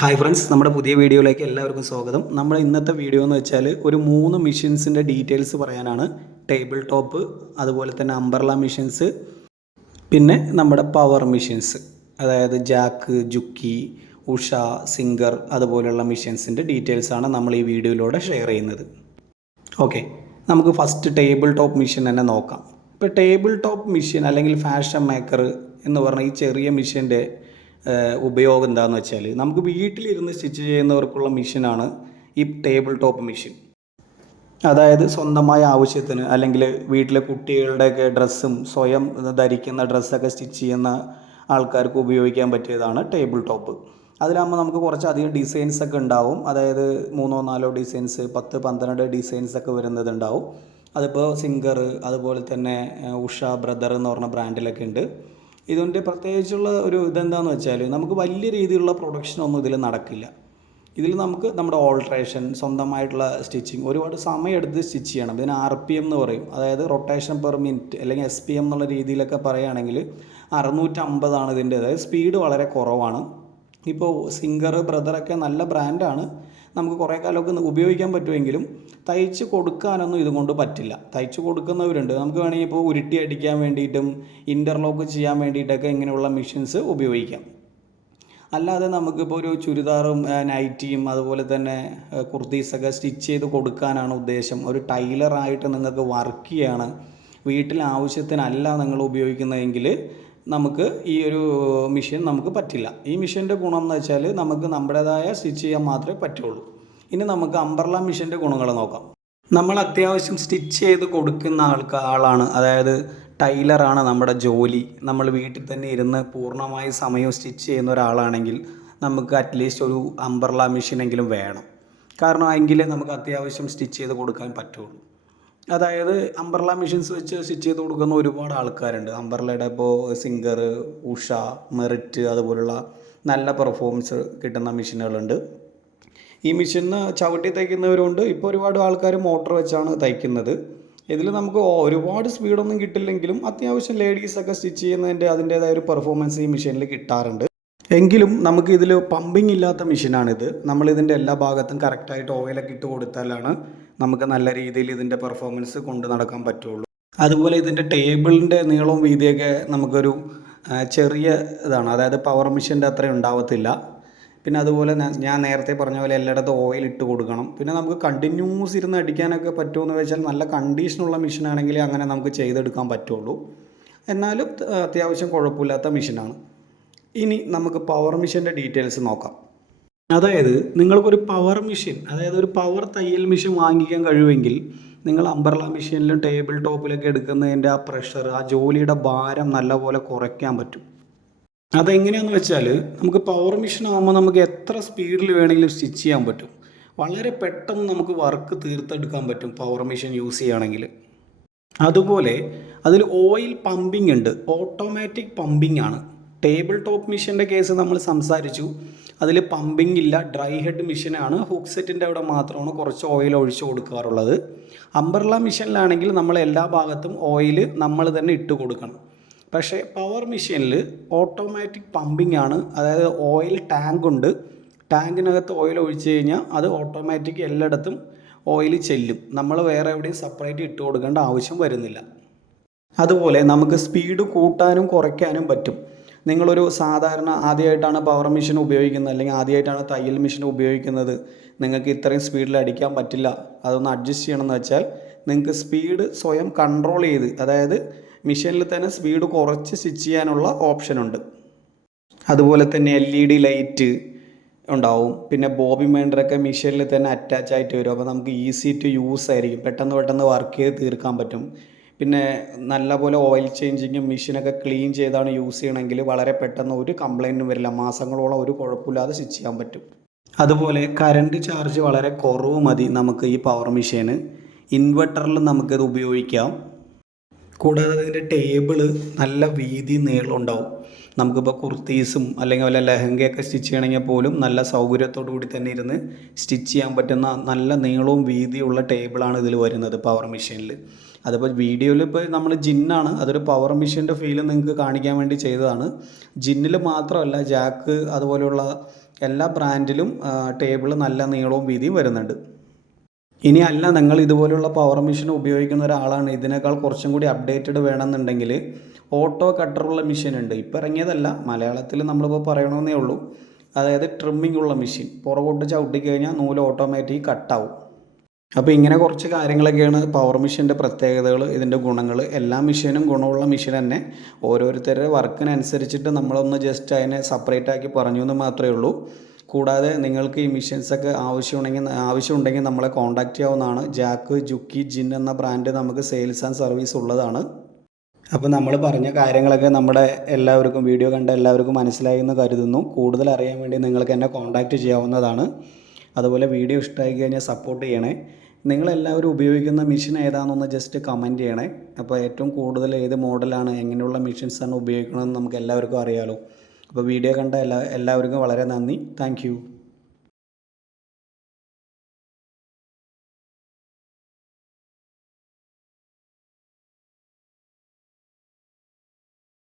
Hi friends, നമ്മുടെ പുതിയ വീഡിയോയിലേക്ക് എല്ലാവർക്കും സ്വാഗതം. നമ്മുടെ ഇന്നത്തെ വീഡിയോ എന്ന് വെച്ചാൽ ഒരു 3 മെഷീൻസിൻ്റെ ഡീറ്റെയിൽസ് പറയാനാണ്. ടേബിൾ ടോപ്പ്, അതുപോലെ തന്നെ അംബ്രല മെഷീൻസ്, പിന്നെ നമ്മുടെ പവർ മെഷീൻസ്, അതായത് ജാക്ക്, ജുക്കി, ഉഷ, സിംഗർ അതുപോലെയുള്ള മെഷീൻസിൻ്റെ ഡീറ്റെയിൽസാണ് നമ്മൾ ഈ വീഡിയോയിലൂടെ ഷെയർ ചെയ്യുന്നത്. ഓക്കെ, നമുക്ക് ഫസ്റ്റ് ടേബിൾ ടോപ്പ് മെഷീൻ തന്നെ നോക്കാം. ഇപ്പോൾ ടേബിൾ ടോപ്പ് മെഷീൻ അല്ലെങ്കിൽ ഫാഷൻ മേക്കർ എന്ന് പറഞ്ഞ ഈ ചെറിയ മെഷീൻ്റെ ഉപയോഗം എന്താണെന്ന് വെച്ചാൽ, നമുക്ക് വീട്ടിലിരുന്ന് സ്റ്റിച്ച് ചെയ്യുന്നവർക്കുള്ള മെഷീനാണ് ഈ ടേബിൾ ടോപ്പ് മെഷീൻ. അതായത് സ്വന്തമായ ആവശ്യത്തിന് അല്ലെങ്കിൽ വീട്ടിലെ കുട്ടികളുടെയൊക്കെ ഡ്രസ്സും സ്വയം ധരിക്കുന്ന ഡ്രസ്സൊക്കെ സ്റ്റിച്ച് ചെയ്യുന്ന ആൾക്കാർക്ക് ഉപയോഗിക്കാൻ പറ്റിയതാണ് ടേബിൾ ടോപ്പ്. അതിലാകുമ്പോൾ നമുക്ക് കുറച്ചധികം ഡിസൈൻസ് ഒക്കെ ഉണ്ടാവും. അതായത് 3-4 ഡിസൈൻസ്, 10-12 ഡിസൈൻസ് ഒക്കെ വരുന്നത് ഉണ്ടാവും. അതിപ്പോൾ സിംഗർ, അതുപോലെ തന്നെ ഉഷ ബ്രദർ എന്ന് പറഞ്ഞ ബ്രാൻഡിലൊക്കെ ഉണ്ട്. ഇതിൻ്റെ പ്രത്യേകിച്ചുള്ള ഒരു ഇതെന്താണെന്ന് വെച്ചാൽ, നമുക്ക് വലിയ രീതിയിലുള്ള പ്രൊഡക്ഷനൊന്നും ഇതിൽ നടക്കില്ല. ഇതിൽ നമുക്ക് നമ്മുടെ ഓൾട്രേഷൻ, സ്വന്തമായിട്ടുള്ള സ്റ്റിച്ചിങ്, ഒരുപാട് സമയമെടുത്ത് സ്റ്റിച്ച് ചെയ്യണം. ഇതിന് RPM എന്ന് പറയും, അതായത് റൊട്ടേഷൻ പെർ മിനിറ്റ്, അല്ലെങ്കിൽ SPM എന്നുള്ള രീതിയിലൊക്കെ പറയുകയാണെങ്കിൽ 650 ഇതിൻ്റെ. അതായത് സ്പീഡ് വളരെ കുറവാണ്. ഇപ്പോൾ സിംഗർ, ബ്രദറൊക്കെ നല്ല ബ്രാൻഡാണ്, നമുക്ക് കുറേ കാലമൊക്കെ ഉപയോഗിക്കാൻ പറ്റുമെങ്കിലും തയ്ച്ച് കൊടുക്കാനൊന്നും ഇതുകൊണ്ട് പറ്റില്ല. തയ്ച്ച് കൊടുക്കുന്നവരുണ്ട്, നമുക്ക് വേണമെങ്കിൽ ഇപ്പോൾ ഉരുട്ടി അടിക്കാൻ വേണ്ടിയിട്ടും ഇൻ്റർലോക്ക് ചെയ്യാൻ വേണ്ടിയിട്ടൊക്കെ ഇങ്ങനെയുള്ള മെഷീൻസ് ഉപയോഗിക്കാം. അല്ലാതെ നമുക്കിപ്പോൾ ഒരു ചുരിദാറും നൈറ്റിയും അതുപോലെ തന്നെ കുർത്തീസൊക്കെ സ്റ്റിച്ച് ചെയ്ത് കൊടുക്കാനാണ് ഉദ്ദേശം, ഒരു ടൈലറായിട്ട് നിങ്ങൾക്ക് വർക്ക് ചെയ്യാണ്, വീട്ടിലെ ആവശ്യത്തിനല്ല നിങ്ങൾ ഉപയോഗിക്കുന്നതെങ്കിൽ നമുക്ക് ഈ ഒരു മെഷീൻ നമുക്ക് പറ്റില്ല. ഈ മെഷീൻ്റെ ഗുണം എന്ന് വെച്ചാൽ, നമുക്ക് നമ്മുടേതായ സ്റ്റിച്ച് ചെയ്യാൻ മാത്രമേ പറ്റുള്ളൂ. ഇനി നമുക്ക് അംബ്രല മെഷീൻ്റെ ഗുണങ്ങൾ നോക്കാം. നമ്മൾ അത്യാവശ്യം സ്റ്റിച്ച് ചെയ്ത് കൊടുക്കുന്ന ആളാണ്, അതായത് ടൈലറാണ് നമ്മുടെ ജോലി. നമ്മൾ വീട്ടിൽ തന്നെ ഇരുന്ന് പൂർണ്ണമായി സമയം സ്റ്റിച്ച് ചെയ്യുന്ന ഒരാളാണെങ്കിൽ നമുക്ക് അറ്റ്ലീസ്റ്റ് ഒരു അംബ്രല മെഷീനെങ്കിലും വേണം. കാരണം എങ്കിലേ നമുക്ക് അത്യാവശ്യം സ്റ്റിച്ച് ചെയ്ത് കൊടുക്കാൻ പറ്റുള്ളൂ. അതായത് അംബ്രല മെഷീൻസ് വെച്ച് സ്റ്റിച്ച് ചെയ്ത് കൊടുക്കുന്ന ഒരുപാട് ആൾക്കാരുണ്ട്. അംബ്രലയുടെ ഇപ്പോൾ സിംഗർ, ഉഷ, മെറിറ്റ് അതുപോലുള്ള നല്ല പെർഫോമൻസ് കിട്ടുന്ന മെഷീനുകളുണ്ട്. ഈ മെഷീന് ചവിട്ടി തയ്ക്കുന്നവരുണ്ട്. ഇപ്പോൾ ഒരുപാട് ആൾക്കാർ മോട്ടർ വെച്ചാണ് തയ്ക്കുന്നത്. ഇതിൽ നമുക്ക് ഒരുപാട് സ്പീഡൊന്നും കിട്ടില്ലെങ്കിലും അത്യാവശ്യം ലേഡീസൊക്കെ സ്റ്റിച്ച് ചെയ്യുന്നതിൻ്റെ അതിൻ്റേതായ ഒരു പെർഫോമൻസ് ഈ മെഷീനിൽ കിട്ടാറുണ്ട്. എങ്കിലും നമുക്ക് ഇതിൽ പമ്പിങ് ഇല്ലാത്ത മെഷീനാണിത്. നമ്മളിതിൻ്റെ എല്ലാ ഭാഗത്തും കറക്റ്റായിട്ട് ഓയിലൊക്കെ ഇട്ട് കൊടുത്താലാണ് നമുക്ക് നല്ല രീതിയിൽ ഇതിൻ്റെ പെർഫോമൻസ് കൊണ്ട് നടക്കാൻ പറ്റുള്ളൂ. അതുപോലെ ഇതിൻ്റെ ടേബിളിൻ്റെ നീളവും വീതിയൊക്കെ നമുക്കൊരു ചെറിയ ഇതാണ്, അതായത് പവർ മെഷീൻ്റെ അത്രയും ഉണ്ടാവത്തില്ല. പിന്നെ അതുപോലെ ഞാൻ നേരത്തെ പറഞ്ഞ പോലെ എല്ലായിടത്തും ഓയിൽ ഇട്ട് കൊടുക്കണം. പിന്നെ നമുക്ക് കണ്ടിന്യൂസ് ഇരുന്ന് അടിക്കാനൊക്കെ പറ്റുമെന്ന് വെച്ചാൽ, നല്ല കണ്ടീഷനുള്ള മെഷീനാണെങ്കിൽ അങ്ങനെ നമുക്ക് ചെയ്തെടുക്കാൻ പറ്റുള്ളൂ. എന്നാലും അത്യാവശ്യം കുഴപ്പമില്ലാത്ത മെഷീനാണ്. ഇനി നമുക്ക് പവർ മെഷീൻ്റെ ഡീറ്റെയിൽസ് നോക്കാം. അതായത് നിങ്ങൾക്കൊരു പവർ മെഷീൻ, അതായത് ഒരു പവർ തയ്യൽ മെഷീൻ വാങ്ങിക്കാൻ കഴിയുമെങ്കിൽ നിങ്ങൾ അംബ്രല മെഷീനിലും ടേബിൾ ടോപ്പിലൊക്കെ എടുക്കുന്നതിൻ്റെ ആ പ്രഷർ, ആ ജോലിയുടെ ഭാരം നല്ലപോലെ കുറയ്ക്കാൻ പറ്റും. അതെങ്ങനെയാണെന്ന് വെച്ചാൽ, നമുക്ക് പവർ മെഷീൻ ആകുമ്പോൾ നമുക്ക് എത്ര സ്പീഡിൽ വേണമെങ്കിലും സ്റ്റിച്ച് ചെയ്യാൻ പറ്റും. വളരെ പെട്ടെന്ന് നമുക്ക് വർക്ക് തീർത്തെടുക്കാൻ പറ്റും പവർ മെഷീൻ യൂസ് ചെയ്യുകയാണെങ്കിൽ. അതുപോലെ അതിൽ ഓയിൽ പമ്പിങ് ഉണ്ട്, ഓട്ടോമാറ്റിക് പമ്പിങ് ആണ്. ടേബിൾ ടോപ്പ് മെഷീൻ്റെ കേസ് നമ്മൾ സംസാരിച്ചു, അതിൽ പമ്പിങ് ഇല്ല, ഡ്രൈ ഹെഡ് മെഷീനാണ്. ഹുക്ക് സെറ്റിൻ്റെ അവിടെ മാത്രമാണ് കുറച്ച് ഓയിൽ ഒഴിച്ചു കൊടുക്കാറുള്ളത്. അംബ്രല മെഷീനിലാണെങ്കിൽ നമ്മൾ എല്ലാ ഭാഗത്തും ഓയിൽ നമ്മൾ തന്നെ ഇട്ട് കൊടുക്കണം. പക്ഷേ പവർ മെഷീനിൽ ഓട്ടോമാറ്റിക് പമ്പിങ് ആണ്, അതായത് ഓയിൽ ടാങ്ക് ഉണ്ട്. ടാങ്കിനകത്ത് ഓയിൽ ഒഴിച്ച് കഴിഞ്ഞാൽ അത് ഓട്ടോമാറ്റിക് എല്ലായിടത്തും ഓയിൽ ചെല്ലും. നമ്മൾ വേറെ എവിടെയും സെപ്പറേറ്റ് ഇട്ട് കൊടുക്കേണ്ട ആവശ്യം വരുന്നില്ല. അതുപോലെ നമുക്ക് സ്പീഡ് കൂട്ടാനും കുറയ്ക്കാനും പറ്റും. നിങ്ങളൊരു സാധാരണ ആദ്യമായിട്ടാണ് പവർ മെഷീൻ ഉപയോഗിക്കുന്നത്, അല്ലെങ്കിൽ ആദ്യമായിട്ടാണ് തയ്യൽ മെഷീൻ ഉപയോഗിക്കുന്നത്, നിങ്ങൾക്ക് ഇത്രയും സ്പീഡിൽ അടിക്കാൻ പറ്റില്ല, അതൊന്ന് അഡ്ജസ്റ്റ് ചെയ്യണമെന്ന് വെച്ചാൽ നിങ്ങൾക്ക് സ്പീഡ് സ്വയം കൺട്രോൾ ചെയ്ത്, അതായത് മെഷീനിൽ തന്നെ സ്പീഡ് കുറച്ച് സ്റ്റിച്ച് ചെയ്യാനുള്ള ഓപ്ഷനുണ്ട്. അതുപോലെ തന്നെ LED ലൈറ്റ് ഉണ്ടാവും. പിന്നെ ബോബി മൈൻഡറൊക്കെ മെഷീനിൽ തന്നെ അറ്റാച്ച് ആയിട്ട് വരും. അപ്പോൾ നമുക്ക് ഈസി ടു യൂസ് ആയിരിക്കും, പെട്ടെന്ന് വർക്ക് ചെയ്ത് തീർക്കാൻ പറ്റും. പിന്നെ നല്ലപോലെ ഓയിൽ ചേഞ്ചിങ്ങും മെഷീനൊക്കെ ക്ലീൻ ചെയ്താണ് യൂസ് ചെയ്യണമെങ്കിൽ വളരെ പെട്ടെന്ന് ഒരു കംപ്ലൈൻറ്റും വരില്ല, മാസങ്ങളോളം ഒരു കുഴപ്പമില്ലാതെ സ്റ്റിച്ച് ചെയ്യാൻ പറ്റും. അതുപോലെ കറണ്ട് ചാർജ് വളരെ കുറവ് മതി നമുക്ക് ഈ പവർ മെഷീന്. ഇൻവെർട്ടറിൽ നമുക്കിത് ഉപയോഗിക്കാം. കൂടാതെ അതിൻ്റെ ടേബിള് നല്ല വീതി നീളം ഉണ്ടാവും. നമുക്കിപ്പോൾ കുർത്തീസും അല്ലെങ്കിൽ വല്ല ലെഹങ്കയൊക്കെ സ്റ്റിച്ച് ചെയ്യണമെങ്കിൽ പോലും നല്ല സൗകര്യത്തോടു കൂടി തന്നെ ഇരുന്ന് സ്റ്റിച്ച് ചെയ്യാൻ പറ്റുന്ന നല്ല നീളവും വീതിയുള്ള ടേബിളാണ് ഇതിൽ വരുന്നത് പവർ മെഷീനിൽ. അതിപ്പോൾ വീഡിയോയിൽ ഇപ്പോൾ നമ്മൾ ജിന്നാണ്, അതൊരു പവർ മെഷീൻ്റെ ഫീൽ നിങ്ങൾക്ക് കാണിക്കാൻ വേണ്ടി ചെയ്തതാണ്. ജിന്നിൽ മാത്രമല്ല, ജാക്ക് അതുപോലെയുള്ള എല്ലാ ബ്രാൻഡിലും ടേബിൾ നല്ല നീളവും വീതിയും വരുന്നുണ്ട്. ഇനി അല്ല നിങ്ങൾ ഇതുപോലുള്ള പവർ മെഷീൻ ഉപയോഗിക്കുന്ന ഒരാളാണ്, ഇതിനേക്കാൾ കുറച്ചും കൂടി അപ്ഡേറ്റഡ് വേണമെന്നുണ്ടെങ്കിൽ ഓട്ടോ കട്ടറുള്ള മെഷീൻ ഉണ്ട്. ഇപ്പോൾ ഇറങ്ങിയതല്ല, മലയാളത്തിൽ നമ്മളിപ്പോൾ പറയണമെന്നേ ഉള്ളൂ. അതായത് ട്രിമ്മിംഗ് ഉള്ള മെഷീൻ, പുറകോട്ട് ചവിട്ടി കഴിഞ്ഞാൽ നൂല് ഓട്ടോമാറ്റിക് കട്ടാവും. അപ്പോൾ ഇങ്ങനെ കുറച്ച് കാര്യങ്ങളൊക്കെയാണ് പവർ മെഷീൻ്റെ പ്രത്യേകതകൾ, ഇതിൻ്റെ ഗുണങ്ങൾ. എല്ലാ മെഷീനും ഗുണമുള്ള മെഷീൻ തന്നെ, ഓരോരുത്തരുടെ വർക്കിനനുസരിച്ചിട്ട് നമ്മളൊന്ന് ജസ്റ്റ് അതിനെ സെപ്പറേറ്റ് ആക്കി പറഞ്ഞു എന്ന് മാത്രമേ ഉള്ളൂ. കൂടാതെ നിങ്ങൾക്ക് ഈ മെഷീൻസൊക്കെ ആവശ്യമുണ്ടെങ്കിൽ നമ്മളെ കോൺടാക്റ്റ് ചെയ്യാവുന്നതാണ്. ജാക്ക്, ജുക്കി, ജിൻ എന്ന ബ്രാൻഡ് നമുക്ക് സെയിൽസ് ആൻഡ് സർവീസ് ഉള്ളതാണ്. അപ്പോൾ നമ്മൾ പറഞ്ഞ കാര്യങ്ങളൊക്കെ നമ്മുടെ എല്ലാവർക്കും, വീഡിയോ കണ്ട എല്ലാവർക്കും മനസ്സിലായി എന്ന് കരുതുന്നു. കൂടുതൽ അറിയാൻ വേണ്ടി നിങ്ങൾക്ക് എന്നെ കോൺടാക്റ്റ് ചെയ്യാവുന്നതാണ്. അതുപോലെ വീഡിയോ ഇഷ്ടമായി കഴിഞ്ഞാൽ സപ്പോർട്ട് ചെയ്യണേ. നിങ്ങളെല്ലാവരും ഉപയോഗിക്കുന്ന മെഷീൻ ഏതാണെന്നൊന്ന് ജസ്റ്റ് കമൻറ്റ് ചെയ്യണേ. അപ്പോൾ ഏറ്റവും കൂടുതൽ ഏത് മോഡലാണ്, എങ്ങനെയുള്ള മെഷീൻസാണ് ഉപയോഗിക്കണമെന്ന് നമുക്ക് എല്ലാവർക്കും അറിയാമല്ലോ. അപ്പോൾ വീഡിയോ കണ്ട എല്ലാവർക്കും വളരെ നന്ദി. താങ്ക്